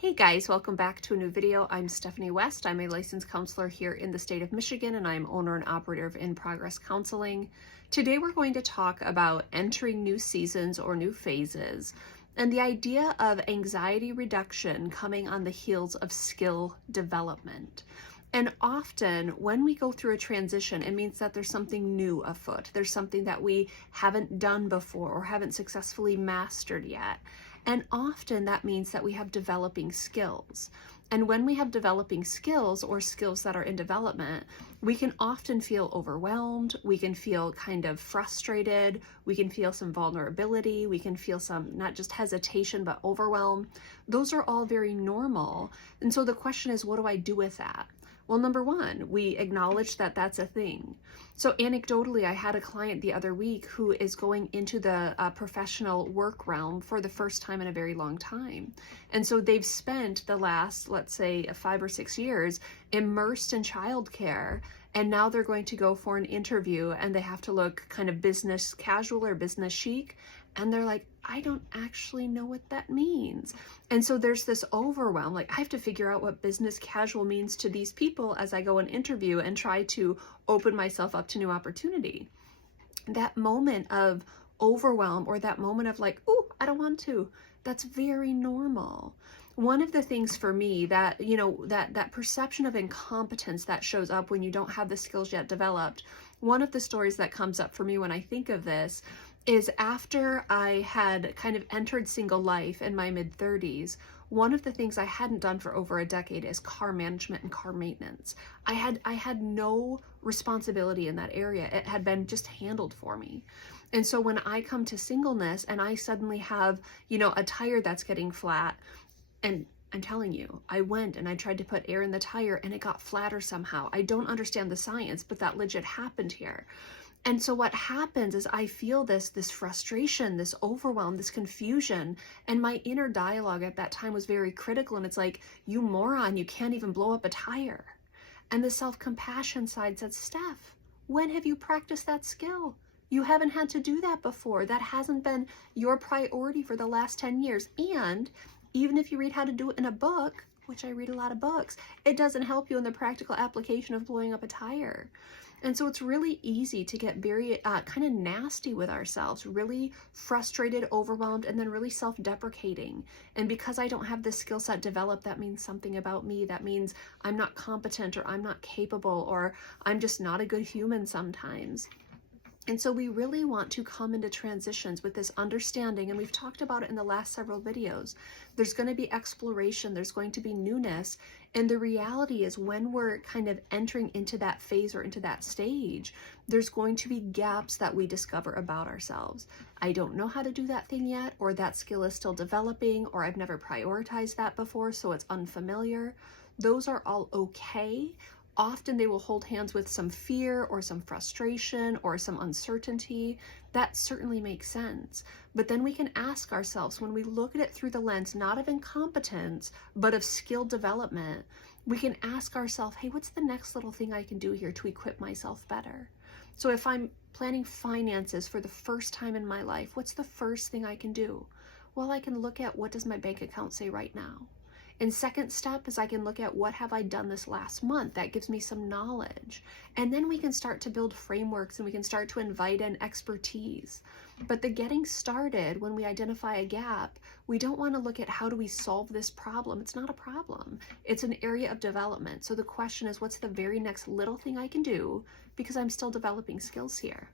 Hey guys, welcome back to a new video. I'm Stephanie West. I'm a licensed counselor here in the state of Michigan, and I'm owner and operator of In Progress Counseling. Today we're going to talk about entering new seasons or new phases and the idea of anxiety reduction coming on the heels of skill development. And often when we go through a transition, it means that there's something new afoot. There's something that we haven't done before or haven't successfully mastered yet. And often that means that we have developing skills. And when we have developing skills or skills that are in development, we can often feel overwhelmed. We can feel kind of frustrated. We can feel some vulnerability. We can feel some, not just hesitation, but overwhelm. Those are all very normal. And so the question is, what do I do with that? Well, number one, we acknowledge that that's a thing. So anecdotally, I had a client the other week who is going into the professional work realm for the first time in a very long time. And so they've spent the last, let's say, 5 or 6 years immersed in childcare. And now they're going to go for an interview and they have to look kind of business casual or business chic. And they're like, I don't actually know what that means. And so there's this overwhelm, like I have to figure out what business casual means to these people as I go and interview and try to open myself up to new opportunity. That moment of overwhelm or that moment of like, oh, I don't want to, that's very normal. One of the things for me that, that perception of incompetence that shows up when you don't have the skills yet developed, one of the stories that comes up for me when I think of this is after I had kind of entered single life in my mid-30s, one of the things I hadn't done for over a decade is car management and car maintenance. I had no responsibility in that area. It had been just handled for me. And so when I come to singleness and I suddenly have, a tire that's getting flat, and I'm telling you, I went and I tried to put air in the tire and it got flatter somehow. I don't understand the science, but that legit happened here. And so what happens is I feel this frustration, this overwhelm, this confusion, and my inner dialogue at that time was very critical. And it's like, you moron, you can't even blow up a tire. And the self-compassion side said, Steph, when have you practiced that skill? You haven't had to do that before. That hasn't been your priority for the last 10 years. And even if you read how to do it in a book, which I read a lot of books, it doesn't help you in the practical application of blowing up a tire. And so it's really easy to get very kind of nasty with ourselves, really frustrated, overwhelmed, and then really self-deprecating. And because I don't have this skill set developed, that means something about me. That means I'm not competent or I'm not capable or I'm just not a good human sometimes. And so we really want to come into transitions with this understanding, and we've talked about it in the last several videos. There's going to be exploration, there's going to be newness, and the reality is when we're kind of entering into that phase or into that stage, there's going to be gaps that we discover about ourselves. I don't know how to do that thing yet, or that skill is still developing, or I've never prioritized that before, so it's unfamiliar. Those are all okay. Often they will hold hands with some fear or some frustration or some uncertainty. That certainly makes sense. But then we can ask ourselves, when we look at it through the lens, not of incompetence, but of skill development, we can ask ourselves, hey, what's the next little thing I can do here to equip myself better? So if I'm planning finances for the first time in my life, what's the first thing I can do? Well, I can look at what does my bank account say right now? And second step is I can look at what have I done this last month. That gives me some knowledge. And then we can start to build frameworks and we can start to invite in expertise. But the getting started, when we identify a gap, we don't want to look at how do we solve this problem. It's not a problem. It's an area of development. So the question is, what's the very next little thing I can do because I'm still developing skills here?